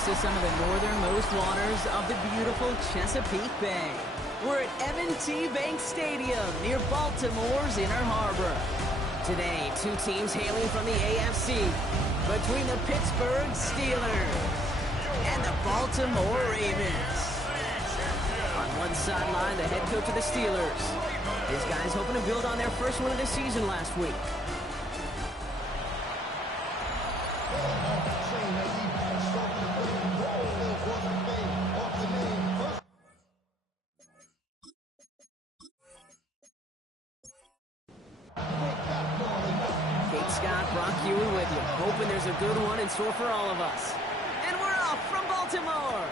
takes us under the northernmost waters of the beautiful Chesapeake Bay. We're at M&T Bank Stadium near Baltimore's Inner Harbor. Today, two teams hailing from the AFC between the Pittsburgh Steelers and the Baltimore Ravens. On one sideline, the head coach of the Steelers. His guys hoping to build on their first win of the season last week. Hoping there's a good one in store for all of us. And we're off from Baltimore.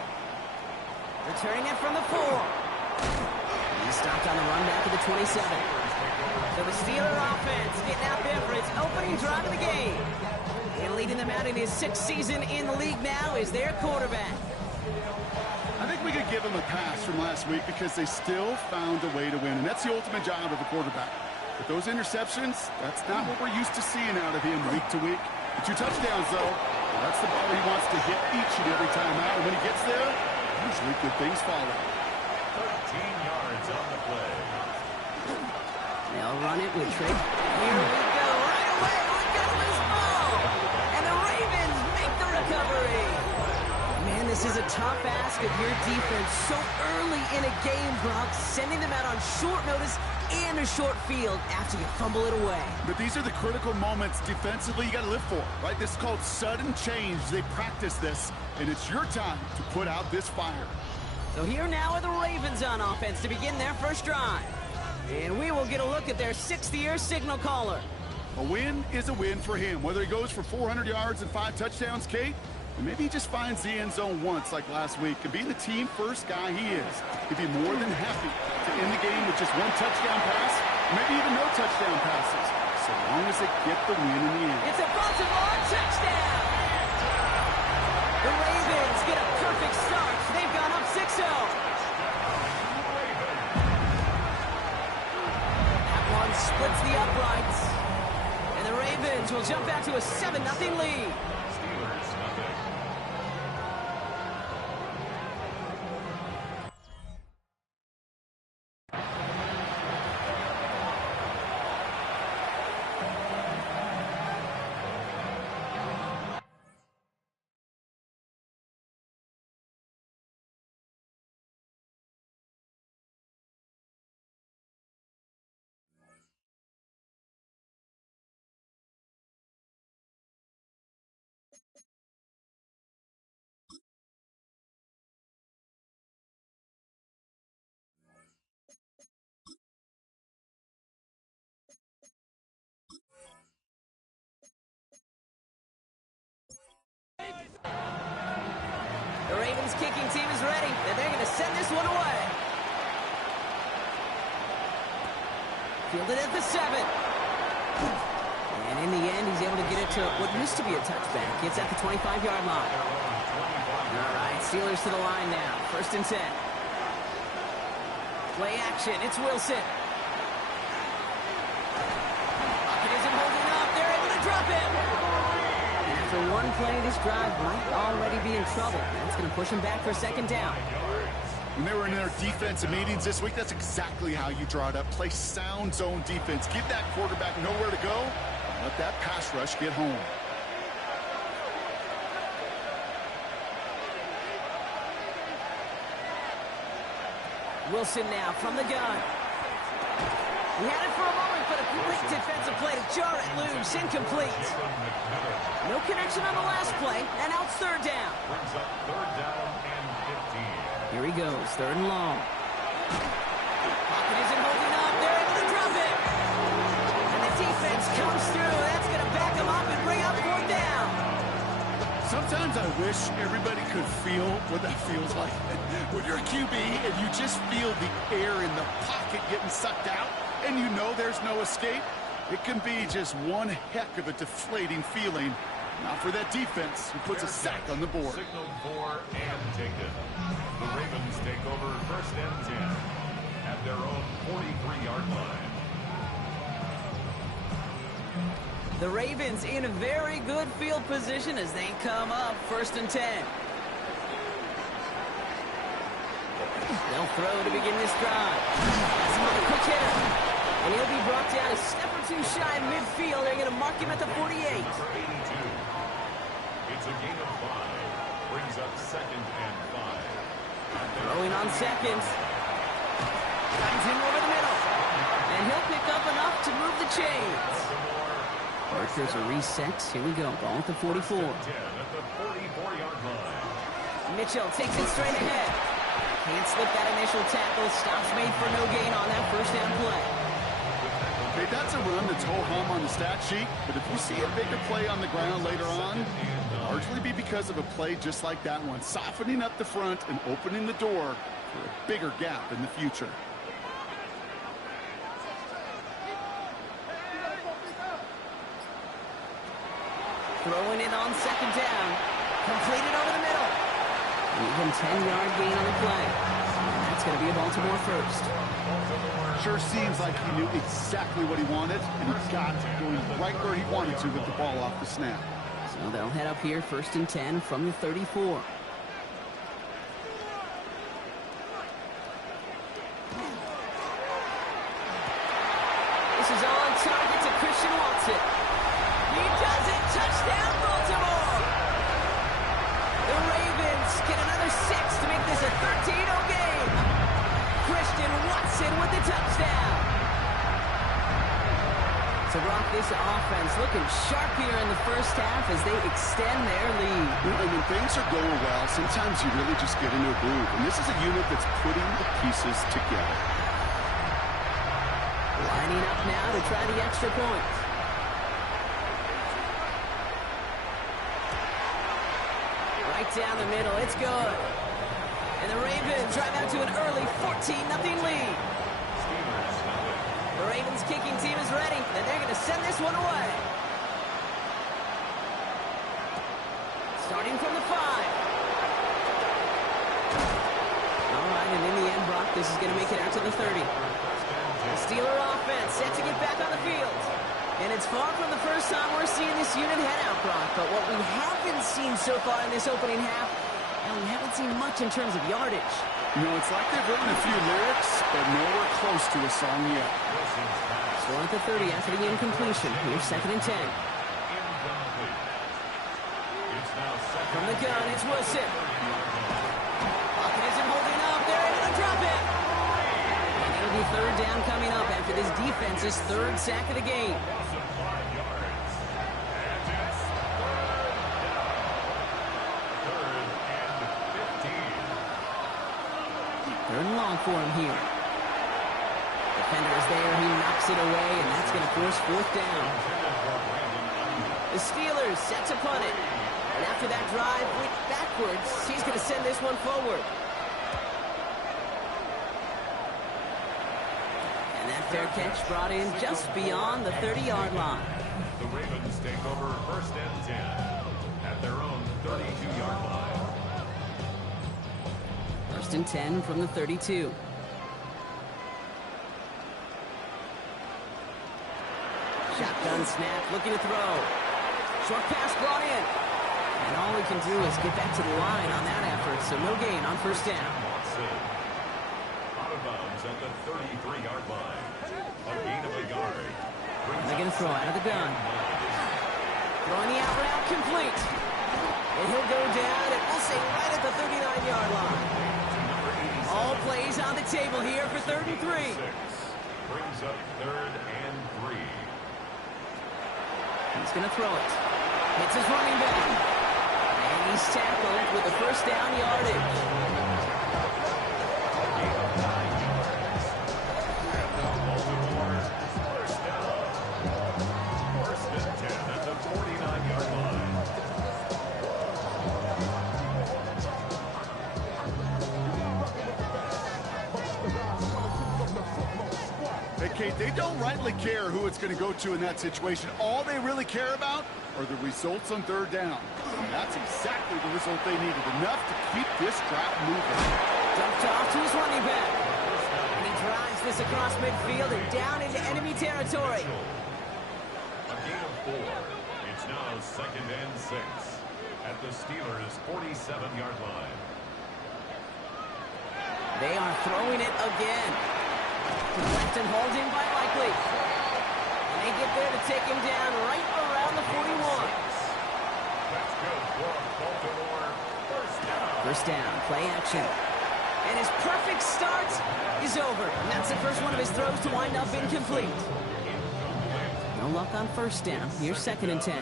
Returning it from the 4. He stopped on the run back to the 27. So the Steeler offense getting out there for its opening drive of the game. And leading them out in his 6th season in the league now is their quarterback. I think we could give them a pass from last week because they still found a way to win. And that's the ultimate job of a quarterback. But those interceptions, that's not what we're used to seeing out of him week to week. The 2 touchdowns, though, that's the ball he wants to hit each and every time out. And when he gets there, usually good things follow. 13 yards on the play. They'll run it with Trey. Here we go. Right away, we got this ball. And the Ravens make the recovery. Man, this is a tough ask of your defense so early in a game, Brock, sending them out on short notice and a short field after you fumble it away. But these are the critical moments defensively you got to live for, right? This is called sudden change. They practice this, and it's your time to put out this fire. So here now are the Ravens on offense to begin their first drive. And we will get a look at their 6th-year signal caller. A win is a win for him, whether he goes for 400 yards and 5 touchdowns, Kate, or maybe he just finds the end zone once like last week. And being the team-first guy he is, he'd be more than happy to end the game with just 1 touchdown pass, maybe even no touchdown passes, so long as they get the win in the end. It's a Baltimore touchdown! The Ravens get a perfect start. They've gone up 6-0. That one splits the uprights. And the Ravens will jump back to a 7-0 lead. Steelers nothing. The Ravens kicking team is ready, and they're going to send this one away. Fielded at the 7. And in the end, he's able to get it to what used to be a touchback. It's at the 25-yard line. All right, Steelers to the line now. 1st and 10. Play action. It's Wilson. Pocket isn't holding up. They're able to drop it. After one play, this drive might already be in trouble. That's going to push him back for 2nd down. When they were in their defensive meetings this week, that's exactly how you draw it up. Play sound zone defense. Give that quarterback nowhere to go. Let that pass rush get home. Wilson now from the gun. He had it for a moment, but a quick defensive play to jar it loose. Incomplete. No connection on the last play, and now it's 3rd down. Brings up 3rd down and 15. Here he goes, 3rd and long. Pocket isn't holding up. They're able to drop it. And the defense comes through. That's going to back him up and bring up 4th down. Sometimes I wish everybody could feel what that feels like. When you're a QB and you just feel the air in the pocket getting sucked out, and you know there's no escape, it can be just one heck of a deflating feeling. Not for that defense who puts a sack on the board. Signaled for and taken. The Ravens take over 1st and 10 at their own 43-yard line. The Ravens in a very good field position as they come up 1st and 10. They'll throw to begin this drive. That's another quick hitter. And he'll be brought down a step or two shy of midfield. They're going to mark him at the 48. Number 82. It's a gain of 5. Brings up 2nd and 5. Throwing on seconds. Finds him over the middle. And he'll pick up enough to move the chains. Markers are reset. Here we go. Ball at the 44. 10 at the 44-yard line. Mitchell takes it straight ahead. Can't slip that initial tackle. Stops made for no gain on that first down play. Okay, that's a run that's ho-hum on the stat sheet, but if you see a bigger play on the ground later on, it'll largely be because of a play just like that one, softening up the front and opening the door for a bigger gap in the future. Throwing it on second down. Completed over the middle. An even 10-yard gain on the play. And that's going to be a Baltimore first. Sure seems like he knew exactly what he wanted, and he got it going right where he wanted to with the ball off the snap. So they'll head up here 1st and 10 from the 34. This is on target to Christian Watson. He does it. Touchdown, Baltimore. The Ravens get another 6 to make this a 13-0 game. Christian Watson with the touchdown. So, Brock, this offense looking sharp here in the first half as they extend their lead. And when things are going well, sometimes you really just get into a groove. And this is a unit that's putting the pieces together. Lining up now to try the extra point. Right down the middle, it's good. And the Ravens drive out to an early 14-0 lead. The Ravens kicking team is ready, and they're going to send this one away. Starting from the 5. All right, and in the end, Brock, this is going to make it out to the 30. The Steeler offense set to get back on the field. And it's far from the first time we're seeing this unit head out, Brock. But what we haven't seen so far in this opening half, and we haven't seen much in terms of yardage. You know, it's like they've written a few lyrics, but nowhere close to a song yet. Still at the 30 after the incompletion. Here's 2nd and 10. From the gun, it's Wilson. Pocket isn't holding up. They're able to drop it. And it'll be 3rd down coming up after this defense's 3rd sack of the game. 3rd and long for him here. Defender is there. He knocks it away, and that's going to force 4th down. The Steelers set to punt it. And after that drive went backwards, he's going to send this one forward. And that fair catch brought in just beyond the 30-yard line. The Ravens take over 1st and 10 at their own 32-yard line. 1st and 10 from the 32. Shotgun snap, looking to throw. Short pass brought in. And all we can do is get back to the line on that effort, so no gain on 1st down. Out of bounds at the 33-yard line. A gain of a yard. They're going to throw out of the gun. Throwing the out route complete. And he'll go down, and we'll say right at the 39-yard line. All plays on the table here for 3rd and 3. Brings up 3rd and 3. He's going to throw it. Hits his running back. And he's tackled with the 1st down yardage. Kate, they don't rightly care who it's going to go to in that situation. All they really care about are the results on 3rd down. And that's exactly the result they needed. Enough to keep this drive moving. Dumped off to his running back. And he drives this across midfield and down into enemy territory. A gain of 4. It's now 2nd and 6 at the Steelers' 47-yard line. They are throwing it again. To the left and hauled in by Likely. And they get there to take him down right around the 41. That's good for Baltimore. First down, play action. And his perfect start is over. And that's the first one of his throws to wind up incomplete. No luck on first down. Here's 2nd and 10.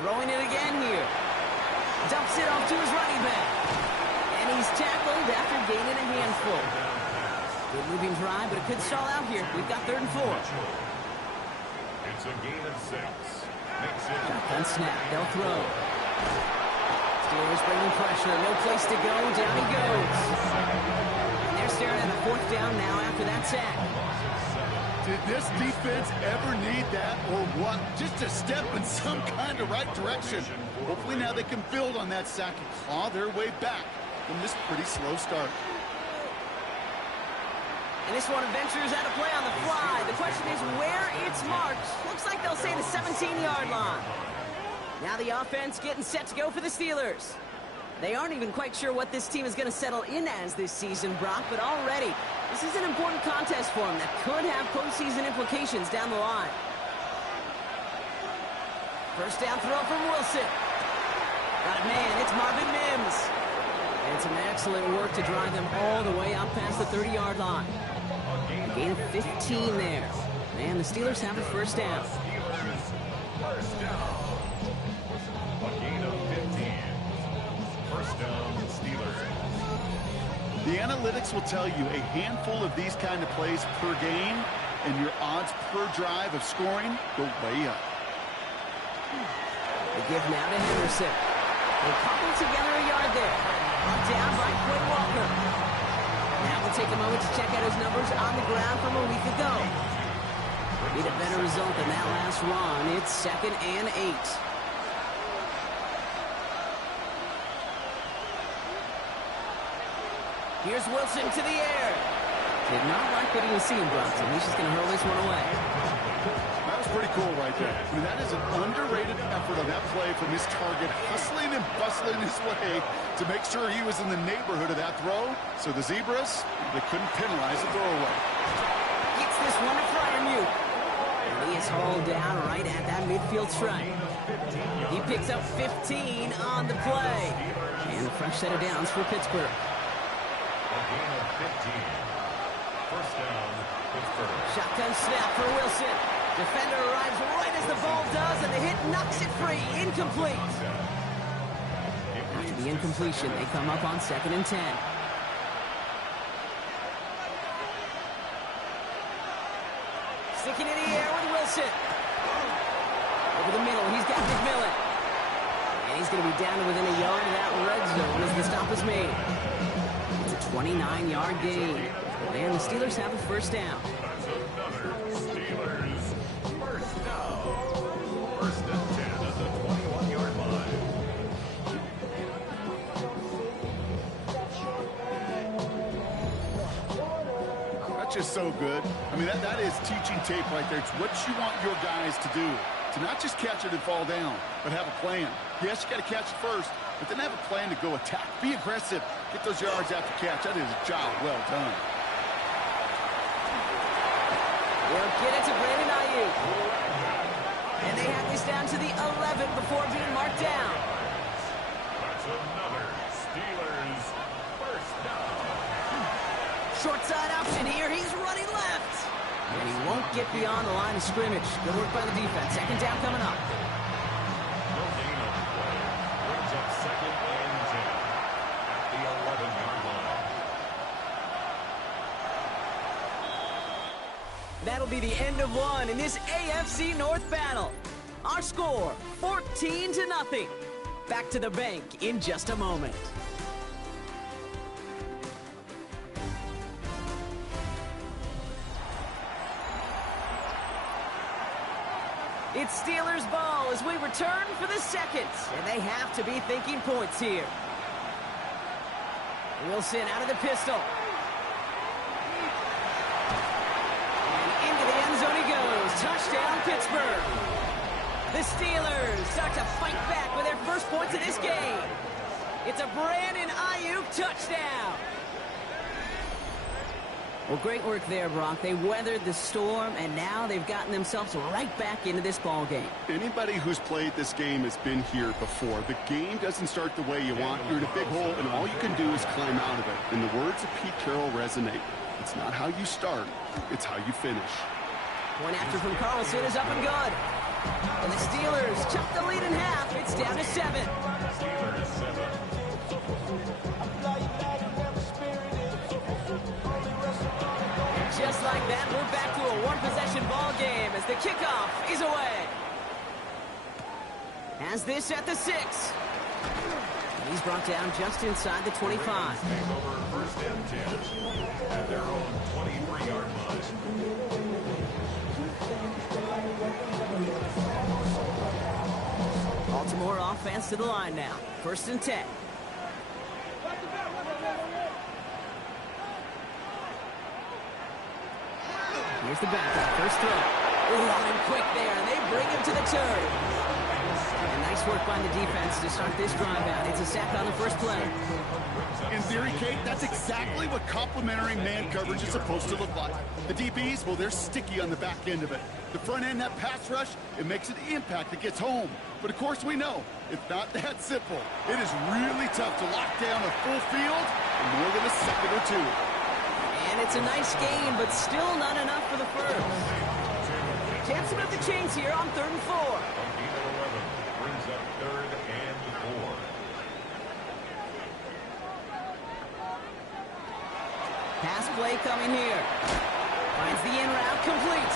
Throwing it again here. Dumps it off to his running back. And he's tackled after gaining a handful. Good moving drive, but it could stall out here. We've got 3rd and 4. It's a gain of 6. Shotgun snap. They'll throw. Steelers bringing pressure. No place to go. Down he goes. And they're staring at a 4th down now after that sack. Did this defense ever need that or what? Just a step in some kind of right direction. Hopefully now they can build on that sack and claw their way back from this pretty slow start. And this one ventures out of play on the fly. The question is where it's marked. Looks like they'll say the 17-yard line. Now the offense getting set to go for the Steelers. They aren't even quite sure what this team is going to settle in as this season, Brock, but already this is an important contest for them that could have postseason implications down the line. First down throw from Wilson. Got it, man. It's Marvin Mims. And some excellent work to drive them all the way out past the 30-yard line. A gain of 15 there. And the Steelers have a first down. First down. A gain of 15. First down, Steelers. The analytics will tell you a handful of these kind of plays per game, and your odds per drive of scoring go way up. The give now to Henderson. They cobble together a yard there. Brought down by Quinn Walker. Now we'll take a moment to check out his numbers on the ground from a week ago. Need a better result than that last run. It's 2nd and 8. Here's Wilson to the air. Did not like what he was seeing, Bronson. He's just going to hurl this one away. That was pretty cool right there. I mean, that is an underrated effort on that play from his target, hustling and bustling his way to make sure he was in the neighborhood of that throw. So the Zebras, they couldn't penalize the throwaway. Gets this one to Fryermuth. And he is hauled down right at that midfield stripe. He picks up 15 on the play. And a fresh set of downs for Pittsburgh. A gain of 15. First down, Pittsburgh. Shotgun snap for Wilson. Defender arrives right as the ball does, and the hit knocks it free. Incomplete. After the incompletion, they come up on 2nd and 10. Sticking in the air with Wilson. Over the middle, he's got McMillan. And he's going to be down to within a yard of that red zone as the stop is made. It's a 29-yard gain. And the Steelers have a first down. That's another Steelers first down. First and 10 at the 21-yard line. That's just so good. I mean, that is teaching tape right there. It's what you want your guys to do. To not just catch it and fall down, but have a plan. Yes, you got to catch it first, but then have a plan to go attack. Be aggressive. Get those yards after catch. That is a job well done. They'll get it to Brandon Ayuk. And they have this down to the 11 before being marked down. That's another Steelers first down. Short side option here. He's running left. And he won't get beyond the line of scrimmage. Good work by the defense. 2nd down coming up. No gain on the play. Brings up 2nd and 10 at the 11-yard line. That'll be the end of one in this AFC North battle. Our score, 14-0. Back to the bank in just a moment. It's Steelers ball as we return for the second. And they have to be thinking points here. Wilson out of the pistol. And into the end zone he goes. Touchdown, Pittsburgh. The The Steelers start to fight back with their first points of this game. It's a Brandon Ayuk touchdown. Well, great work there, Brock. They weathered the storm, and now they've gotten themselves right back into this ball game. Anybody who's played this game has been here before. The game doesn't start the way you want. You're in a big hole, and all you can do is climb out of it. And the words of Pete Carroll resonate. It's not how you start, it's how you finish. Point after from Carlson is up and good. And the Steelers chop the lead in half. It's down to 7. Steelers 7. Just like that, we're back to a one-possession ball game as the kickoff is away. Has this at the 6. And he's brought down just inside the 25. Take over first and 10 at their own 23-yard line. Baltimore offense to the line now. First and 10. Here's the backup. First throw. Line quick there, and they bring him to the turn. And nice work by the defense to start this drive out. It's a sack on the first play. In theory, Kate, that's exactly what complementary man coverage is supposed to look like. The DBs, well, they're sticky on the back end of it. The front end, that pass rush, it makes an impact that gets home. But, of course, we know it's not that simple. It is really tough to lock down a full field in more than a second or two. And it's a nice gain, but still not enough for the first. Chance to move the chains here on 3rd and 4. 11 brings up 3rd and 4. Pass play coming here. Finds the in route complete.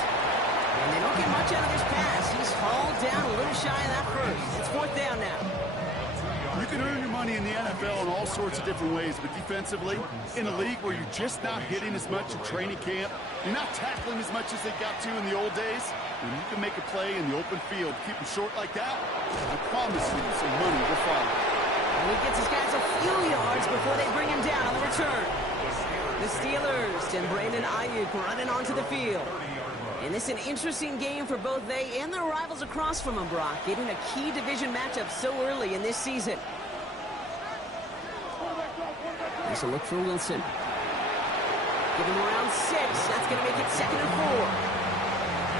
And they don't get much out of this pass. He's hauled down a little shy of that first. It's 4th down now. You can earn your money in the NFL in all sorts of different ways, but defensively, in a league where you're just not hitting as much in training camp, you're not tackling as much as they got to in the old days, when you can make a play in the open field, keep them short like that, I promise you some money will follow. And he gets his guys a few yards before they bring him down on the return. The Steelers and Brandon Ayuk running onto the field. And this is an interesting game for both they and their rivals across from them, Brock, getting a key division matchup so early in this season. There's a look for Wilson. Give him around 6. That's going to make it 2nd and 4.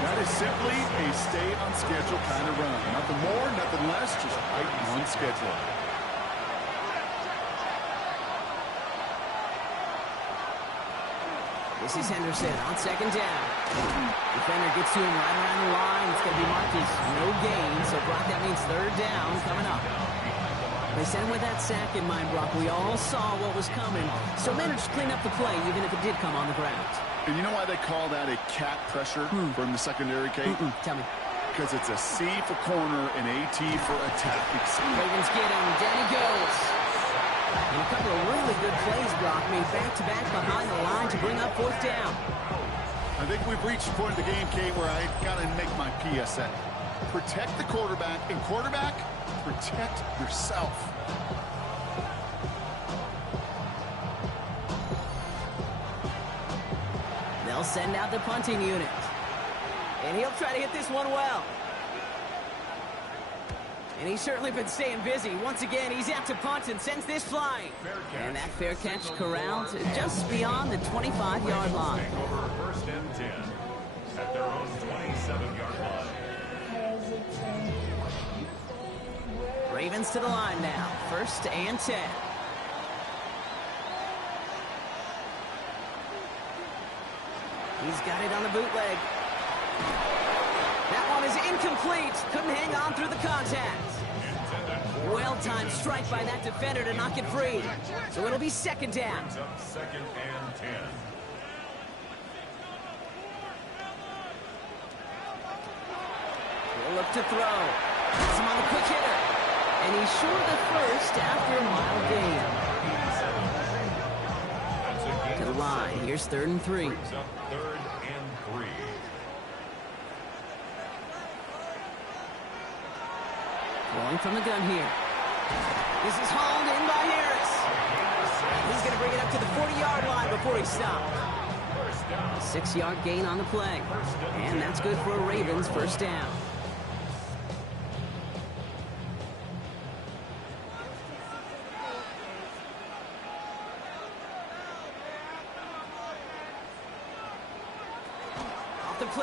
That is simply a stay-on-schedule kind of run. Nothing more, nothing less, just right on schedule. This is Henderson on 2nd down. Defender gets to him right around the line. It's going to be marked as no gain. So, Brock, that means 3rd down coming up. They sent him with that sack in mind, Brock. We all saw what was coming. So managed to clean up the play, even if it did come on the ground. And you know why they call that a cat pressure from the secondary, Kate? Tell me. Because it's a C for corner and AT for attack. Ravens get him. Down he goes. And a couple of really good plays, Brock, made back-to-back behind the line to bring up 4th down. I think we've reached the point of the game, Kate, where I got to make my PSA. Protect the quarterback, and quarterback, protect yourself. They'll send out the punting unit. And he'll try to hit this one well. And he's certainly been staying busy. Once again, he's out to punt and sends this flying. And that fair catch corralled just beyond the 25-yard line. Take over 1st and 10 at their own 27-yard line. Ravens to the line now. 1st and 10. He's got it on the bootleg. That one is incomplete. Couldn't hang on through the contact. Well-timed strike by that defender to knock it free. So it'll be 2nd down. Brings up 2nd and 10. He'll look to throw. Has him on the quick hitter. And he's short of the first after a mild gain. To the line. Here's 3rd and 3. Brings up 3rd and 3. Rolling from the gun here. This is hauled in by Harris. He's going to bring it up to the 40-yard line before he stopped. A 6-yard gain on the play. And that's good for a Ravens 1st down.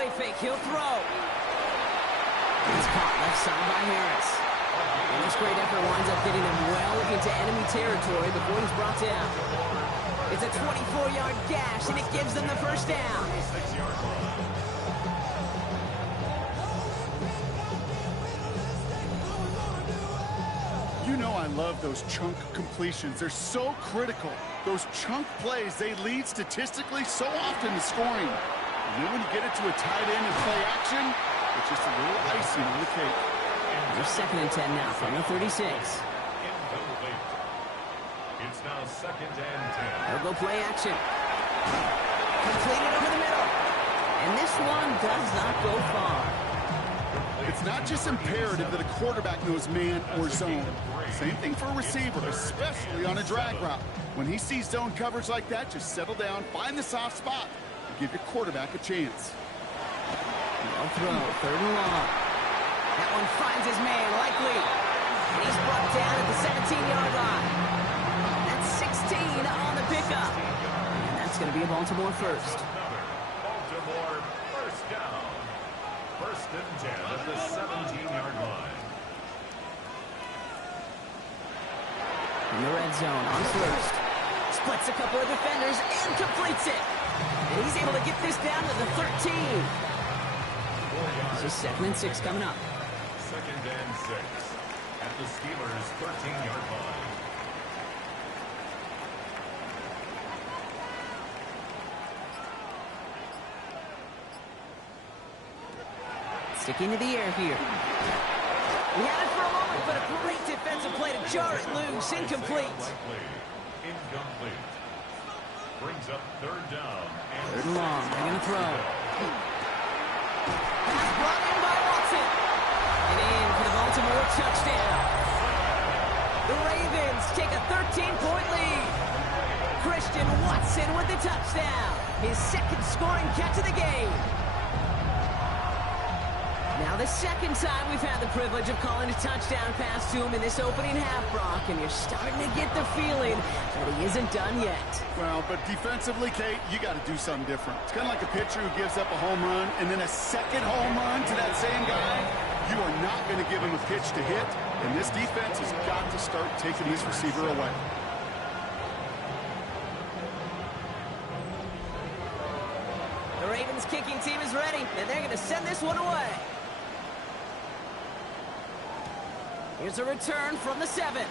play fake. He'll throw. It's caught left side by Harris. And this great effort winds up getting him well into enemy territory before he's brought down. It's a 24-yard gash, and it gives them the first down. You know I love those chunk completions. They're so critical. Those chunk plays, they lead statistically so often to scoring. And then when you get it to a tight end and play action, it's just a little icing on the cake. They're 2nd and 10 now from the 36. Incomplete. It's now 2nd and 10. They'll go play action. Completed over the middle. And this one does not go far. It's not just imperative that a quarterback knows man or zone. Same thing for a receiver, especially on a drag route. When he sees zone coverage like that, just settle down, find the soft spot, and give your quarterback a chance. They'll throw, 3rd and long. That one finds his man, likely. And he's brought down at the 17-yard line. That's 16 on the pickup. And that's going to be a Baltimore first. Baltimore first down. 1st and 10 at the 17-yard line. In the red zone on first. Splits a couple of defenders and completes it. And he's able to get this down to the 13. This is 2nd and 6 coming up. 2nd and 6 at the Steelers' 13-yard line. Sticking to the air here. We had it for a moment, but a great defensive play to jar it loose. Incomplete. Incomplete. Brings up 3rd down. 3rd and long. They're going to throw. Pass brought in by Watson. And in for the Baltimore touchdown. The Ravens take a 13-point lead. Christian Watson with the touchdown. His 2nd scoring catch of the game. Now the 2nd time we've had the privilege of calling a touchdown pass to him in this opening half, Brock, and you're starting to get the feeling that he isn't done yet. Well, but defensively, Kate, you got to do something different. It's kind of like a pitcher who gives up a home run and then a 2nd home run to that same guy. You are not going to give him a pitch to hit, and this defense has got to start taking this receiver away. The Ravens kicking team is ready, and they're going to send this one away. Here's a return from the 7.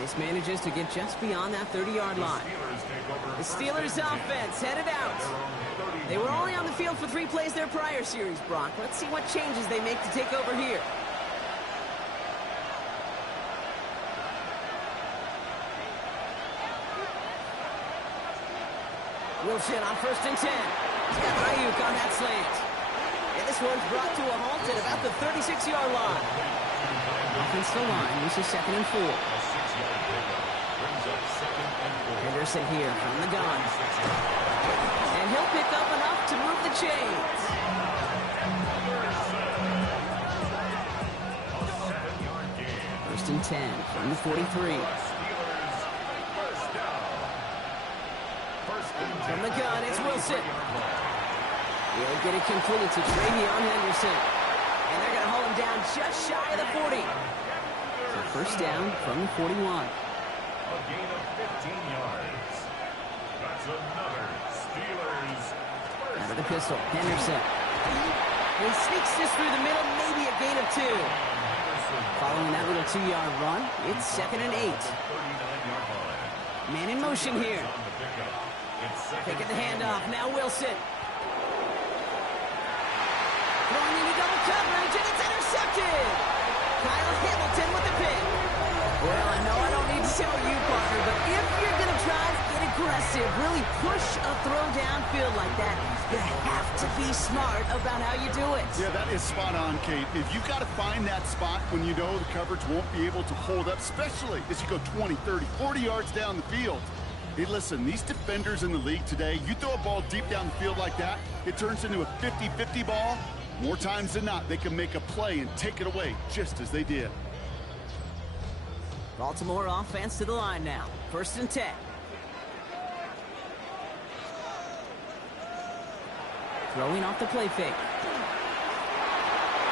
This manages to get just beyond that 30-yard line. The Steelers offense headed out. They were only on the field for 3 plays their prior series, Brock. Let's see what changes they make to take over here. Wilson on 1st and 10. He's got Ayuk on that slant. And this one's brought to a halt at about the 36-yard line. Offensive line uses 2nd and 4. Henderson here from the gun. And he'll pick up enough to move the chains. First and 10 from the 43. From the gun, it's Wilson. He'll get it complete to Travion Henderson. And they're going to hold him down just shy of the 40. So first down from the 41. A gain of 15 yards. That's another Steelers. Out of the pistol, Henderson. He sneaks this through the middle, maybe a gain of 2. Following that little 2-yard run, it's 2nd and 8. Man in motion here. Taking the handoff, now Wilson. Throwing into double coverage, and it's intercepted. Kyle Hamilton with the pick. Well, I know I don't need to tell you, Parker, but if you're going to try to get aggressive, really push a throw downfield like that, you have to be smart about how you do it. Yeah, that is spot on, Kate. If you've got to find that spot when you know the coverage won't be able to hold up, especially as you go 20, 30, 40 yards down the field. Hey, listen, these defenders in the league today, you throw a ball deep down the field like that, it turns into a 50-50 ball. More times than not, they can make a play and take it away, just as they did. Baltimore offense to the line now. 1st and 10. Throwing off the play fake.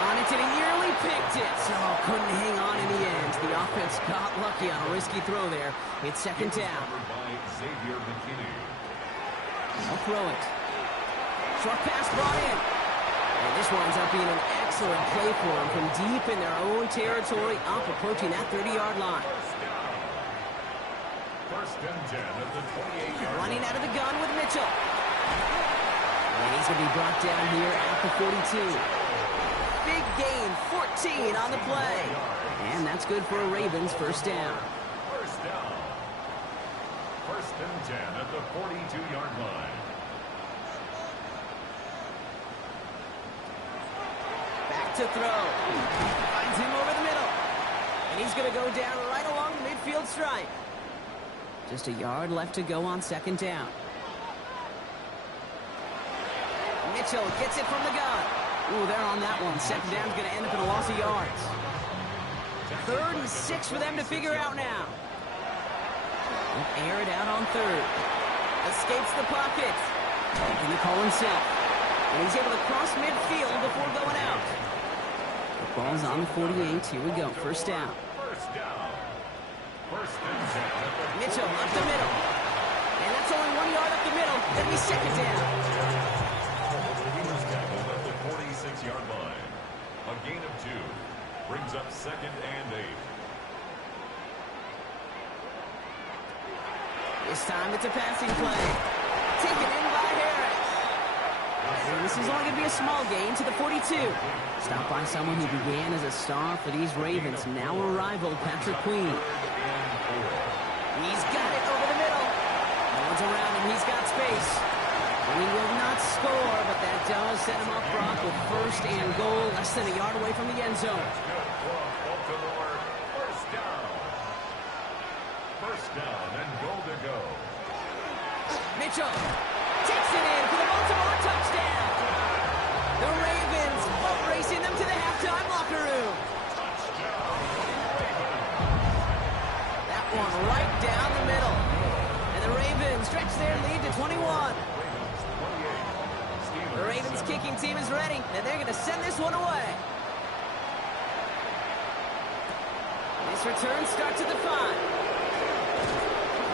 On it to the yearly, picked it. So couldn't hang on in the end. The offense got lucky on a risky throw there. It's second down. They'll throw it. Short pass brought in. And this winds up being an excellent play for them from deep in their own territory, up approaching that 30-yard line. First and 10 at the 28-yard line. Running out of the gun with Mitchell. And he's going to be brought down here at the 42. Big gain, 14 on the play. And that's good for a Ravens first down. First down. First and 10 at the 42-yard line. Back to throw. Finds him over the middle. And he's going to go down right along the midfield stripe. Just a yard left to go on second down. Mitchell gets it from the gun. Ooh, they're on that one. Second down's going to end up in a loss of yards. 3rd and 6 for them to figure out now. They'll air it out on 3rd. Escapes the pocket. And the call himself. And he's able to cross midfield before going out. The ball's on the 48. Here we go. First down. First down. First and 10. Mitchell up the middle. And that's only 1 yard up the middle. That'll be second down. At the 46-yard line. A gain of 2. Brings up second and 8. This time it's a passing play. Taken in by Harris. And this is only going to be a small gain to the 42. Stopped by someone who began as a star for these Ravens. Now a rival, Patrick Queen. He's got it over the middle. No one's around him. He's got space. He will not score, but that does set him up, Brock, with first and goal, less than a yard away from the end zone. Baltimore, first down. First down and goal to go. Mitchell takes it in for the Baltimore touchdown. The Ravens boat racing them to the halftime locker room. That one right down the middle. And the Ravens stretch their lead to 21. The Ravens kicking team is ready, and they're going to send this one away. This return starts at the 5.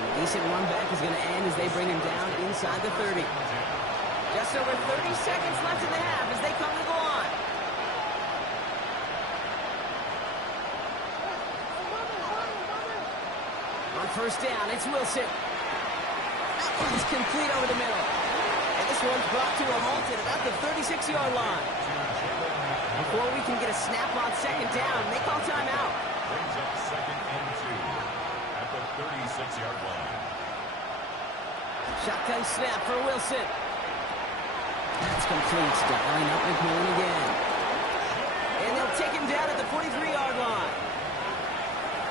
A decent run back is going to end as they bring him down inside the 30. Just over 30 seconds left in the half as they come to the line. On first down, it's Wilson. That one's complete over the middle. And this one's brought to a halt at about the 36-yard line. Before we can get a snap on second down, they call timeout. Brings up second and 2 at the 36-yard line. Shotgun snap for Wilson. That's complete. Dialing up McMillan again. And they'll take him down at the 43-yard line.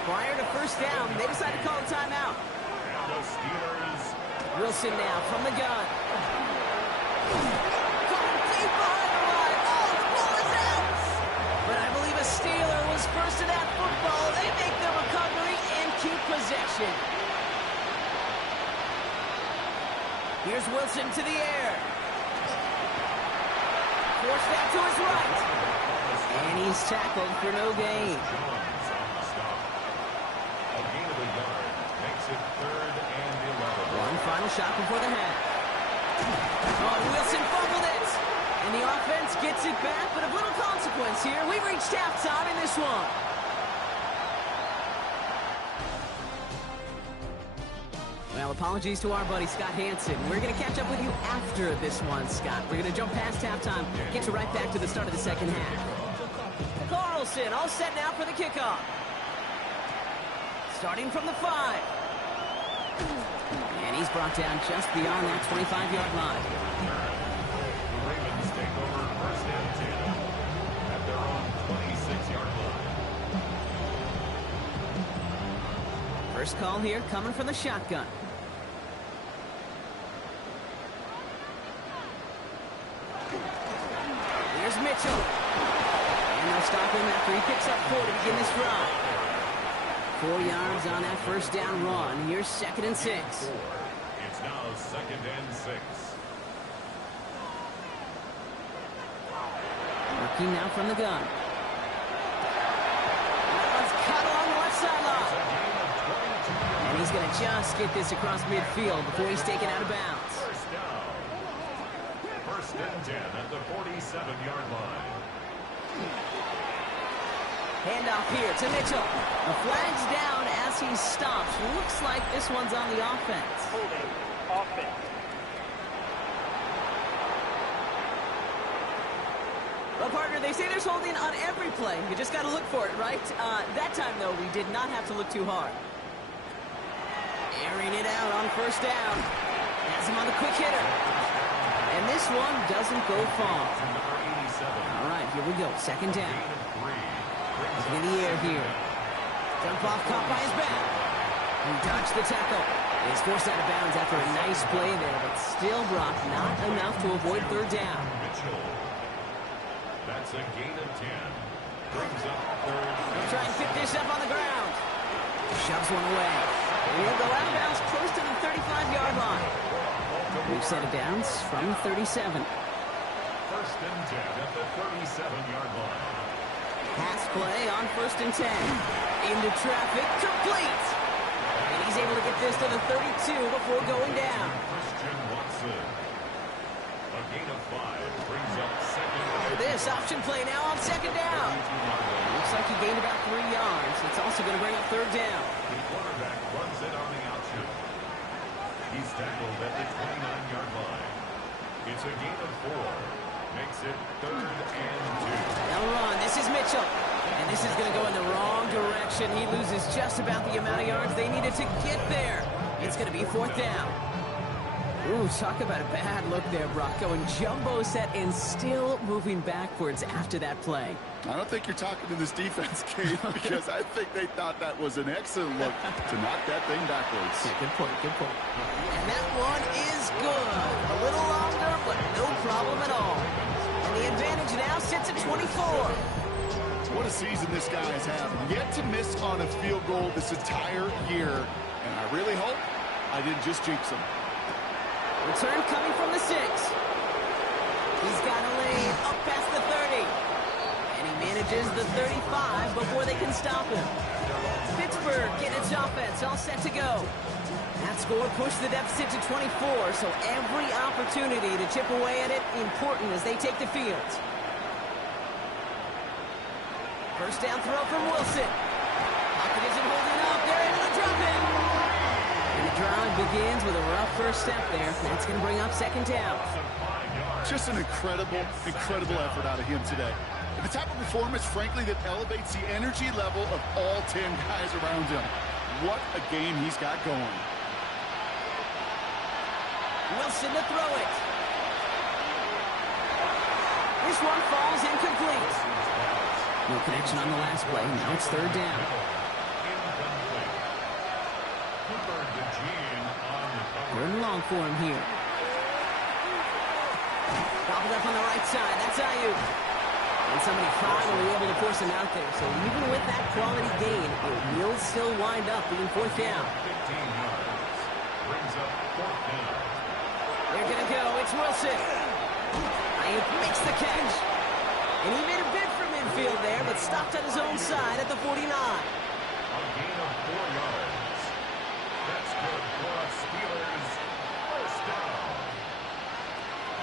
Prior to first down, they decide to call a timeout. And the Steelers. Wilson now from the gun. Going deep behind the line. Oh, the ball is out. But I believe a Steeler was first to that football. They make the recovery and keep possession. Here's Wilson to the air. Forced back to his right. And he's tackled for no gain. Jones on the stop. A gain of a yard makes it 3rd and 11. One final shot before the half. Oh, Wilson fumbled it. And the offense gets it back, but of little consequence here. We've reached halftime in this one. Well, apologies to our buddy Scott Hansen. We're going to catch up with you after this one, Scott. We're going to jump past halftime, get you right back to the start of the second half. Carlson all set now for the kickoff. Starting from the 5. And he's brought down just beyond that 25-yard line. The Ravens take over first and 10 at their own 26-yard line. First call here coming from the shotgun. Here's Mitchell. And they'll stop him after he picks up 4 to begin this drive. 4 yards on that first down run. Here's second and 6. It's now second and 6. Looking now from the gun. That one's cut along the left sideline. And he's going to just get this across midfield before he's taken out of bounds. First down. First and 10 at the 47-yard line. Handoff here to Mitchell. The flag's down as he stops. Looks like this one's on the offense. Holding. Offense. Well, partner, they say there's holding on every play. You just got to look for it, right? That time, though, we did not have to look too hard. Airing it out on first down. Has him on the quick hitter. And this one doesn't go far. All right, here we go. Second down. Looking in the air here. Jump off, caught by his back. He dodged the tackle. He's forced out of bounds after a nice play there, but still, Brock, not enough to avoid third down. That's a gain of 10. Brings up third. He'll try and pick this up on the ground. Shoves one away. He'll go out of bounds close to the 35-yard line. We've set it down from 37. First and 10 at the 37-yard line. Pass play on first and 10. Into traffic, complete. And he's able to get this to the 32 before going down. Christian Watson. A gain of 5 brings up second. This option play now on second down. Looks like he gained about 3 yards. It's also going to bring up third down. The quarterback runs it on the option. He's tackled at the 29-yard line. It's a gain of 4. Makes it third and 2. Now run. This is Mitchell. And this is going to go in the wrong direction. He loses just about the amount of yards they needed to get there. It's going to be fourth down. Ooh, talk about a bad look there, Brock. Going jumbo set and still moving backwards after that play. I don't think you're talking to this defense, Kate, because I think they thought that was an excellent look to knock that thing backwards. Yeah, good point, good point. And that one is good. A little longer, but no problem at all. And the advantage now sits at 24. What a season this guy has had. Yet to miss on a field goal this entire year. And I really hope I didn't just jinx him. Return coming from the 6. He's got a lane up past the 30. And he manages the 35 before they can stop him. Pittsburgh get its offense all set to go. That score pushed the deficit to 24, so every opportunity to chip away at it important as they take the field. First down throw from Wilson. Pocket isn't holding up. They're into the drop-in. And the drive begins with a rough first step there. That's going to bring up second down. Just an incredible effort out of him today. And the type of performance, frankly, that elevates the energy level of all 10 guys around him. What a game he's got going. Wilson to throw it. This one falls incomplete. No connection on the last play. Now it's third down. Third and long for him here. Gobbled up on the right side. That's Ayuk. And somebody finally able to force him out there. So even with that quality gain, it will still wind up being fourth down. 15 yards. Brings up fourth down. They're going to go. It's Wilson. Ayuk makes the catch. And he made a bid for midfield there, but stopped on his own side at the 49. A gain of 4 yards. That's good for us Steelers. First down.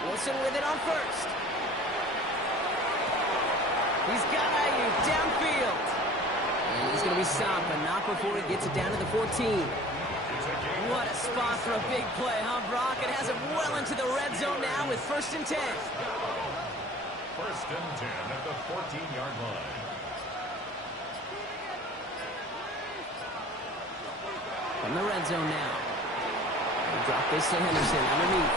Wilson with it on first. He's got Ayuk downfield. And he's going to be stopped, but not before he gets it down to the 14. What a spot for a big play, huh, Brock? It has him well into the red zone now with first and 10. First and 10 at the 14-yard line. From the red zone now. He'll drop this to Henderson underneath.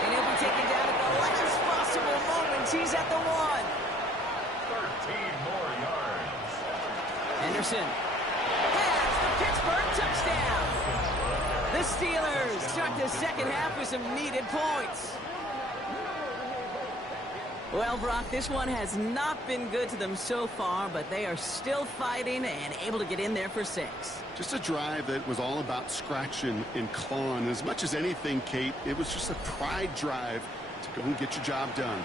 And he'll be taken down at the last possible moment. He's at the 1. 13 more yards. Henderson has the Pittsburgh touchdown. The Steelers start the second half with some needed points. Well, Brock, this one has not been good to them so far, but they are still fighting and able to get in there for 6. Just a drive that was all about scratching and clawing. As much as anything, Kate, it was just a pride drive to go and get your job done.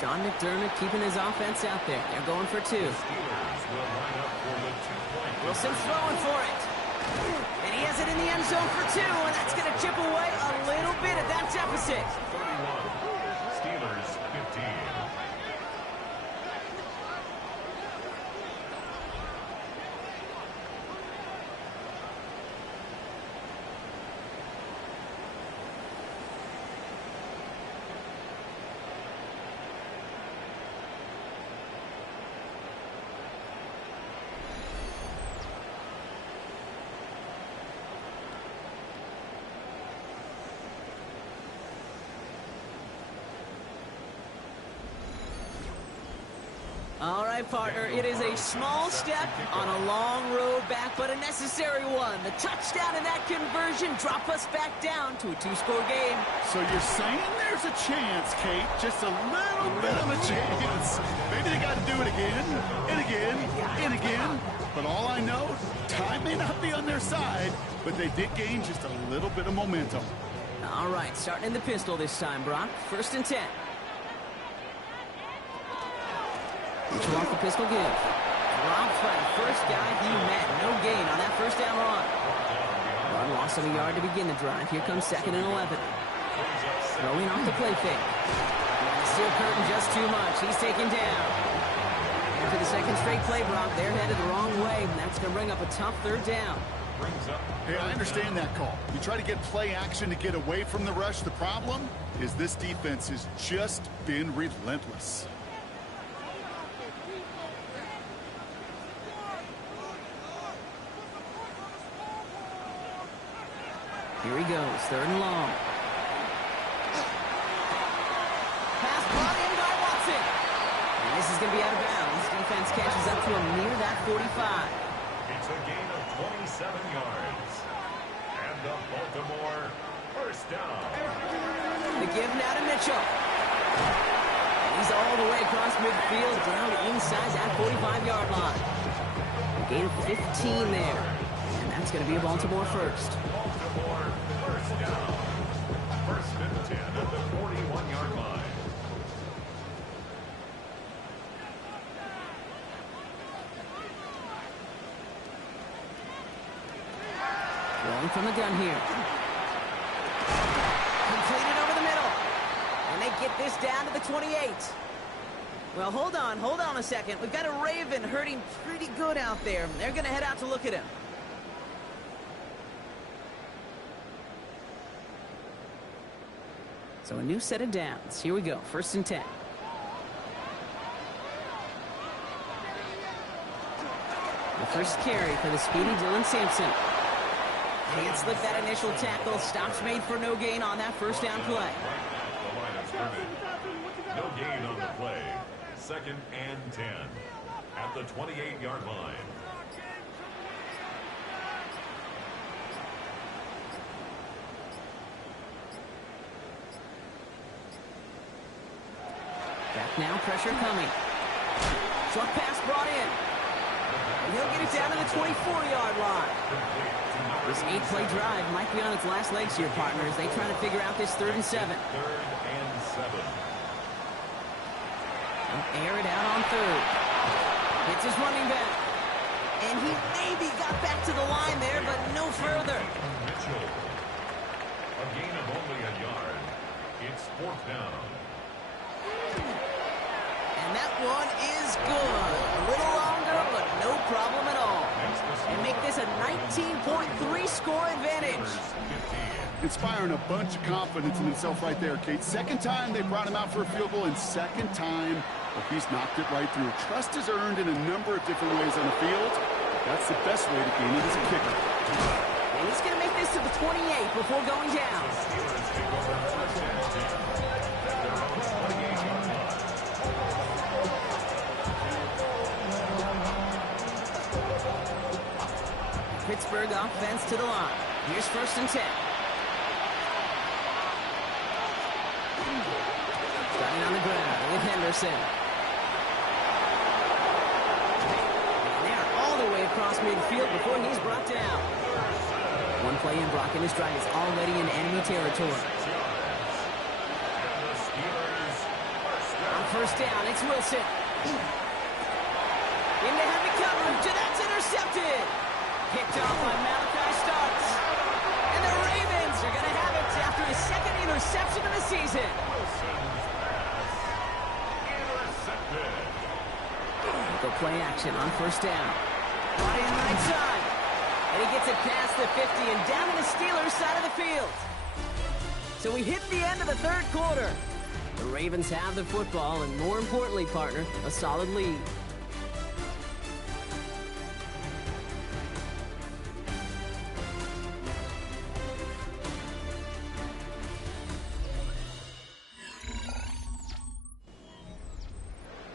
Sean McDermott keeping his offense out there. They're going for two. Steelers will line up for the two-point. Wilson throwing for it. And he has it in the end zone for two, and that's going to chip away a little bit of that deficit. 31. Steelers 15. All right, partner, it is a small step on a long road back, but a necessary one. The touchdown and that conversion drop us back down to a two-score game. So you're saying there's a chance, Kate, just a little bit of a chance. Maybe they got to do it again, and again, and again. But all I know, time may not be on their side, but they did gain just a little bit of momentum. All right, starting in the pistol this time, Brock. 1st and 10. Which off the pistol give. Dropped by the first guy he met. No gain on that first down run. Run loss of a yard to begin the drive. Here comes 2nd and 11. Throwing off the play fake. Still curtain just too much. He's taken down. After the second straight play, Brock, they're headed the wrong way, and that's going to bring up a tough 3rd down. Hey, I understand that call. You try to get play action to get away from the rush. The problem is this defense has just been relentless. Here he goes, 3rd and long. Pass brought in by Watson. And this is going to be out of bounds. Defense catches up to him near that 45. It's a gain of 27 yards. And the Baltimore first down. The give now to Mitchell. He's all the way across midfield, down to inside that 45-yard line. A gain of 15 there. And that's going to be a Baltimore first. Baltimore first down. 1st and 10 at the 41-yard line. Rolling from the gun here. Completed over the middle. And they get this down to the 28. Well, hold on a second. We've got a Raven hurting pretty good out there. They're going to head out to look at him. So a new set of downs. Here we go. 1st and 10. The first carry for the speedy Dylan Sampson. Can't slip that initial tackle. Stops made for no gain on that first down play. The line of scrimmage. No gain on the play. 2nd and 10 at the 28-yard line. Back now, pressure coming. Short pass brought in. And he'll get it down to the 24-yard line. This 8-play drive might be on its last legs here, partners. They try to figure out this 3rd and 7. 3rd and 7. They'll air it out on 3rd. Hits his running back. And he maybe got back to the line there, but no further. Mitchell. A gain of only a yard. It's 4th down. And that one is good. A little longer, but no problem at all. And make this a 19.3 score advantage. Inspiring a bunch of confidence in himself right there, Kate. 2nd time they brought him out for a field goal, and 2nd time he's knocked it right through. Trust is earned in a number of different ways on the field. That's the best way to gain it as a kicker. And he's going to make this to the 28 before going down. Pittsburgh offense to the line. Here's 1st and 10. Starting on the ground with Henderson. And they're all the way across midfield before he's brought down. One play in, Brock, and his drive is already in enemy territory. On first down. It's Wilson. Into heavy coverage, and that's intercepted. Picked off by Malachi Starks. And the Ravens are going to have it after his second interception of the season. Go play action on first down. Brought in right side. And he gets it past the 50 and down to the Steelers' side of the field. So we hit the end of the third quarter. The Ravens have the football, and more importantly, partner, a solid lead.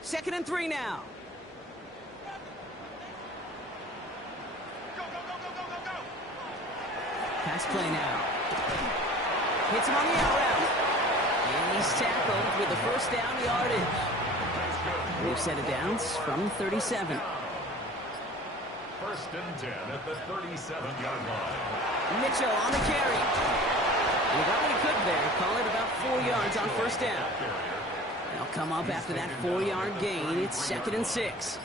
Second and 3 now. Pass play now. Hits him on the out route. And he's tackled with the first down yardage. We've set it down from 37. First and 10 at the 37-yard line. Mitchell on the carry. He got what he could there. Call it about 4 yards on first down. They'll come up after that 4-yard gain. It's second and 6.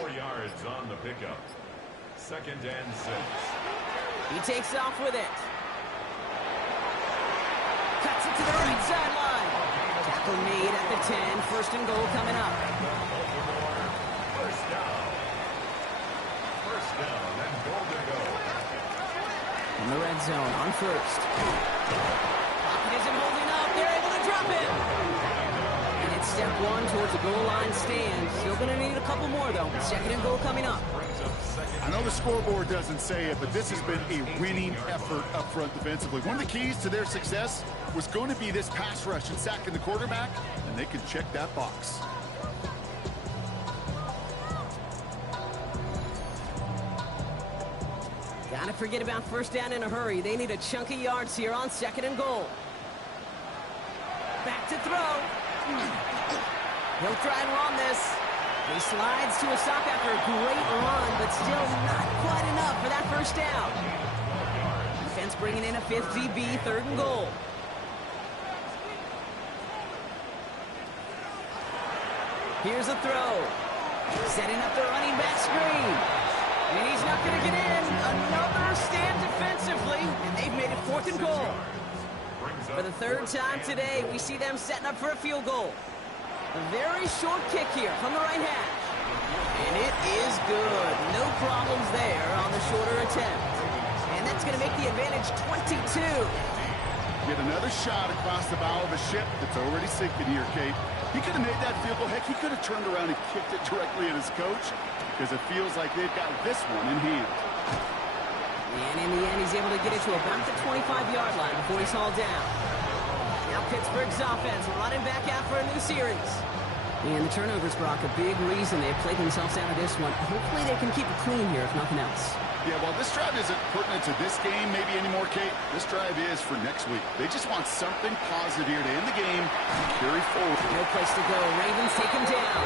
4 yards on the pickup. Second and 6. He takes off with it. Cuts it to the right sideline. Tackle made at the 10. First and goal coming up. First down. First down and goal to go. In the red zone on first. Pocket isn't holding up. They're able to drop it. And it's step one towards the goal line stand. Still going to need a couple more, though. Second and goal coming up. I know the scoreboard doesn't say it, but this has been a winning effort up front defensively. One of the keys to their success was going to be this pass rush and sacking the quarterback, and they can check that box. Gotta forget about first down in a hurry. They need a chunk of yards here on second and goal. Back to throw. He'll try and run this. He slides to a stop after a great run, but still not quite enough for that first down. Defense bringing in a 5th VB, third and goal. Here's a throw. Setting up the running back screen. And he's not going to get in. Another stand defensively, and they've made it 4th and goal. For the third time today, we see them setting up for a field goal. A very short kick here from the right hash. And it is good. No problems there on the shorter attempt. And that's going to make the advantage 22. Get another shot across the bow of a ship that's already sinking here, Kate. He could have made that field goal. Heck, he could have turned around and kicked it directly at his coach, because it feels like they've got this one in hand. And in the end, he's able to get it to about the 25-yard line before he's hauled down. Now Pittsburgh's offense running back out for a new series. And the turnovers, Brock, a big reason they've played themselves out of this one. Hopefully they can keep it clean here, if nothing else. Yeah, well, this drive isn't pertinent to this game maybe anymore, Kate. This drive is for next week. They just want something positive here to end the game and carry forward. No place to go. Ravens take him down.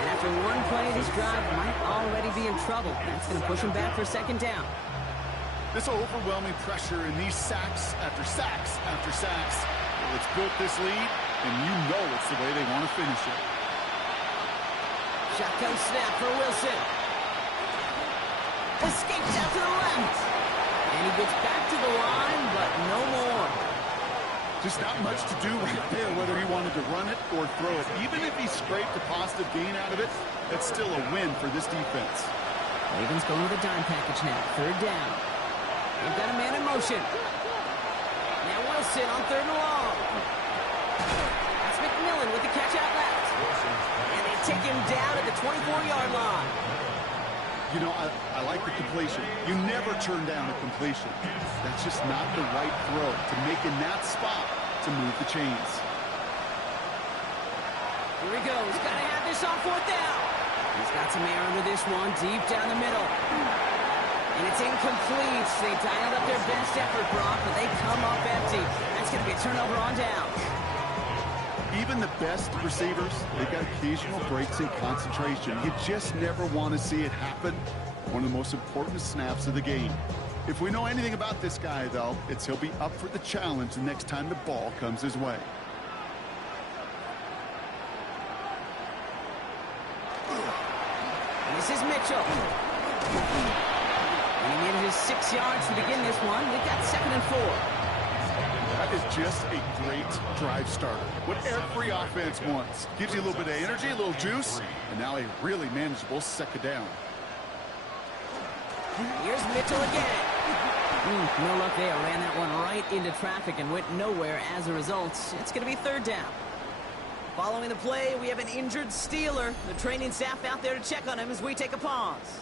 And after one play, this drive might already be in trouble. That's going to push him back for second down. This overwhelming pressure and these sacks after sacks after sacks, well, it's built this lead, and you know it's the way they want to finish it. Shotgun snap for Wilson. Escapes out to the left. And he gets back to the line, but no more. Just not much to do right there, whether he wanted to run it or throw it. Even if he scraped a positive gain out of it, that's still a win for this defense. Ravens going with a dime package now. Third down. They've got a man in motion. Now Wilson on third and long. That's McMillan with the catch out left. And they take him down at the 24-yard line. You know, I like the completion. You never turn down a completion. That's just not the right throw to make in that spot to move the chains. Here he goes. Got to have this on fourth down. He's got some air under this one, deep down the middle. And it's incomplete. They dialed up their best effort, Brock, but they come up empty. That's going to be a turnover on down. Even the best receivers, they've got occasional breaks in concentration. You just never want to see it happen. One of the most important snaps of the game. If we know anything about this guy, though, it's he'll be up for the challenge the next time the ball comes his way. This is Mitchell. And he needed his 6 yards to begin this one. We've got 2nd and 4. That is just a great drive starter. What every offense wants. Gives you a little bit of energy, a little juice, and now a really manageable 2nd down. Here's Mitchell again. No luck there. Ran that one right into traffic and went nowhere as a result. It's going to be 3rd down. Following the play, we have an injured Steeler. The training staff out there to check on him as we take a pause.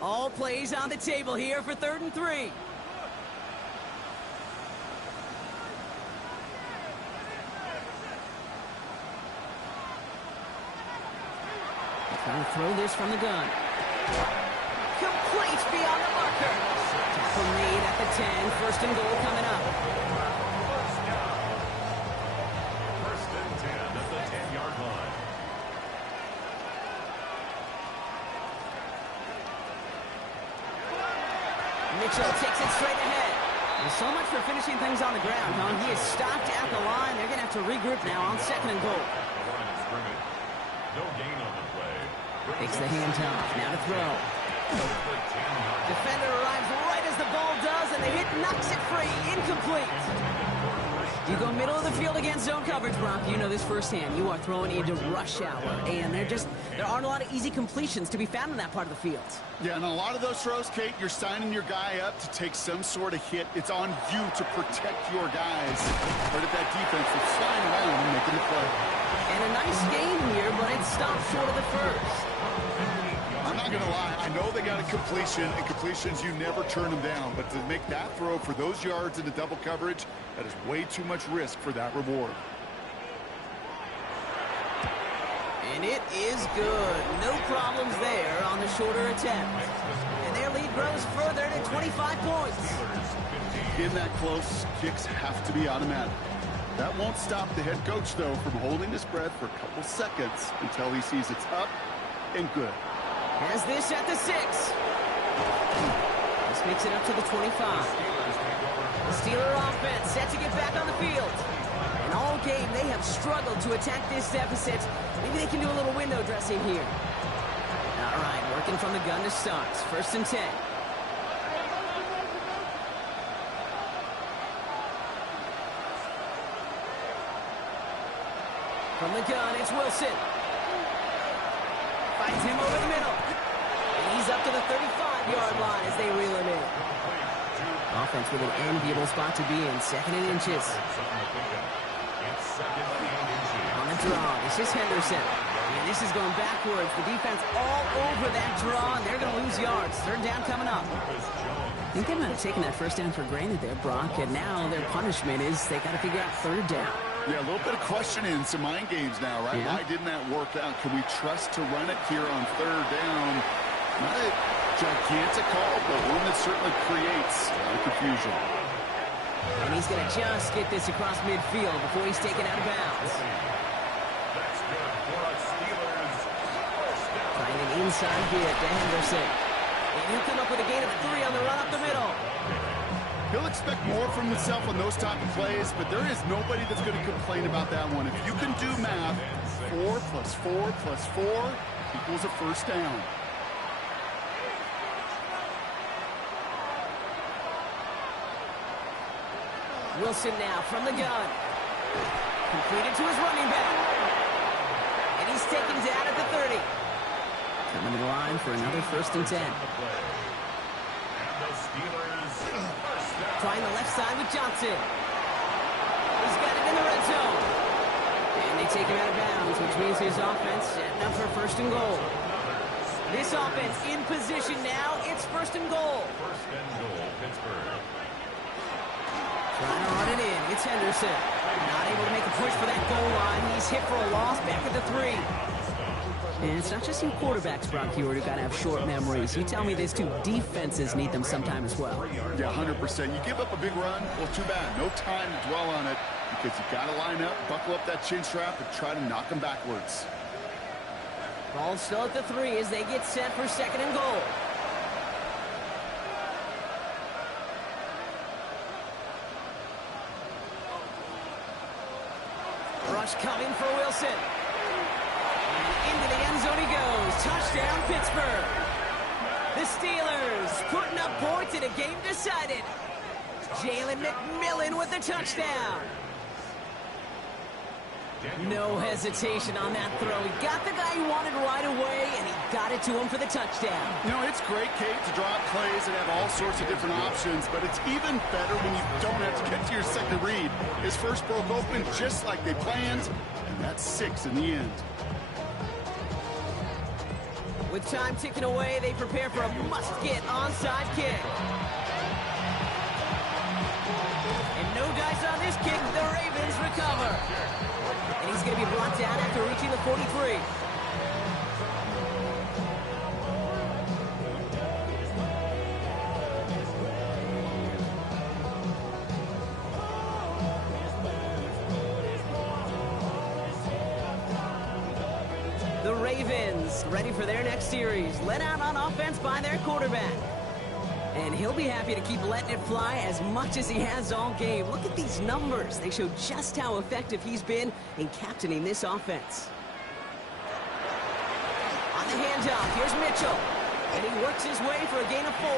All plays on the table here for 3rd and 3. Trying to throw this from the gun. Complete beyond the marker. Tackle made at the 10. 1st and goal coming up. First and 10 at the 10-yard line. Mitchell takes it straight ahead. Well, so much for finishing things on the ground, huh? He is stopped at the line. They're going to have to regroup now on 2nd and goal. No gain on the play. Takes the handoff. Now to throw. Defender arrives right as the ball does, and the hit knocks it free. Incomplete. You go middle of the field against zone coverage, Brock. You know this firsthand. You are throwing into rush hour, and there aren't a lot of easy completions to be found in that part of the field. Yeah, and a lot of those throws, Kate, you're signing your guy up to take some sort of hit. It's on you to protect your guys. But if that defense is flying around and making the play. And a nice game here, but it stopped short of the first. I'm not going to lie. I know they got a completion, and completions, you never turn them down. But to make that throw for those yards into double coverage, that is way too much risk for that reward. And it is good. No problems there on the shorter attempt. And their lead grows further to 25 points. In that close, kicks have to be automatic. That won't stop the head coach, though, from holding the spread for a couple seconds until he sees it's up and good. Has this at the 6. This makes it up to the 25. The Steeler offense set to get back on the field. And all game, they have struggled to attack this deficit. Maybe they can do a little window dressing here. All right, working from the gun to start. 1st and 10. From the gun, it's Wilson. Finds him over the middle. And he's up to the 35-yard line as they reel him in. Offense with an enviable spot to be in. 2nd and inches. On the draw, this is Henderson. And this is going backwards. The defense all over that draw, and they're going to lose yards. 3rd down coming up. I think they might have taken that 1st down for granted there, Brock, and now their punishment is they got to figure out 3rd down. Yeah, a little bit of questioning, some mind games now, right? Yeah. Why didn't that work out? Can we trust to run it here on 3rd down? Not a gigantic call, but one that certainly creates confusion. And he's going to just get this across midfield before he's taken out of bounds. That's good for us Steelers. Trying an inside hit to Henderson. And he'll come up with a gain of 3 on the run up the middle. He'll expect more from himself on those type of plays, but there is nobody that's going to complain about that one. If you can do math, 4 plus 4 plus 4 equals a 1st down. Wilson now from the gun. Completed to his running back. And he's taken down at the 30. Coming to the line for another 1st and 10. Trying the left side with Johnson. He's got it in the red zone. And they take him out of bounds, which means his offense setting up for 1st and goal. This offense in position now. It's 1st and goal. 1st and goal, Pittsburgh. Trying to run it in. It's Henderson. Not able to make a push for that goal line. He's hit for a loss back at the 3. And it's not just you quarterbacks, Brock Hewitt, who got to have short memories. You tell me this too. Defenses need them sometime as well. Yeah, 100%. You give up a big run, well, too bad. No time to dwell on it because you got to line up, buckle up that chin strap, and try to knock them backwards. Ball still at the 3 as they get set for 2nd and goal. Rush coming for Wilson. Into the end zone he goes. Touchdown, Pittsburgh. The Steelers putting up points in a game decided. Jalen McMillan with the touchdown. No hesitation on that throw. He got the guy he wanted right away, and he got it to him for the touchdown. You know, it's great, Kate, to draw up plays and have all sorts of different options, but it's even better when you don't have to get to your second read. His first broke open just like they planned, and that's 6 in the end. With time ticking away, they prepare for a must-get onside kick. And no dice on this kick. The Ravens recover. And he's going to be brought down after reaching the 43. The Ravens ready for their next series. Led out on offense by their quarterback. And he'll be happy to keep letting it fly as much as he has all game. Look at these numbers. They show just how effective he's been in captaining this offense. On the handoff, here's Mitchell. And he works his way for a gain of 4.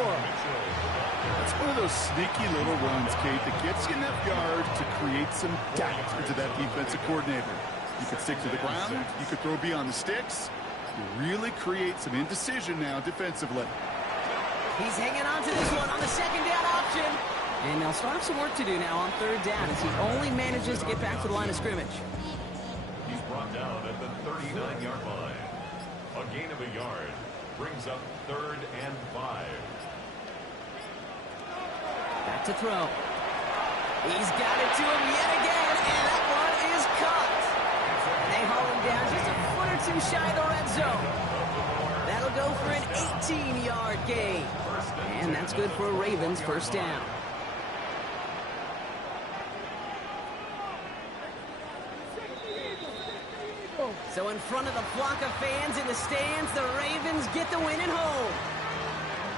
That's one of those sneaky little runs, Kate, that gets you enough yards to create some doubt into that defensive coordinator. You could stick to the ground. You could throw beyond the sticks. You really create some indecision now defensively. He's hanging on to this one on the second down option. And they'll start some work to do now on third down as he only manages to get back to the line of scrimmage. He's brought down at the 39-yard line. A gain of a yard brings up 3rd and 5. Back to throw. He's got it to him yet again, and that one is caught. They haul him down just a foot or two shy of the red zone. That'll go for an 18-yard gain. And that's good for a Ravens first down. So in front of the flock of fans in the stands, the Ravens get the win at home.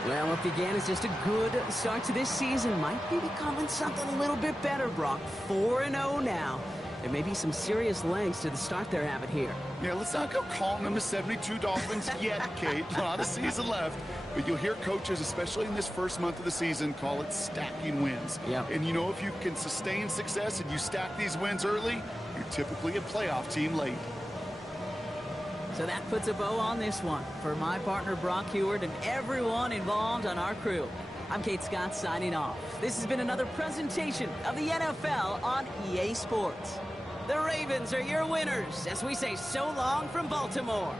Well, what began as just a good start to this season might be becoming something a little bit better, Brock. 4-0 now. There may be some serious legs to the start they're having here. Yeah, let's not go calling them the 72 Dolphins yet, Kate. A lot of season left. But you'll hear coaches, especially in this first month of the season, call it stacking wins. Yeah. And you know, if you can sustain success and you stack these wins early, you're typically a playoff team late. So that puts a bow on this one. For my partner, Brock Heward, and everyone involved on our crew, I'm Kate Scott signing off. This has been another presentation of the NFL on EA Sports. The Ravens are your winners as we say so long from Baltimore.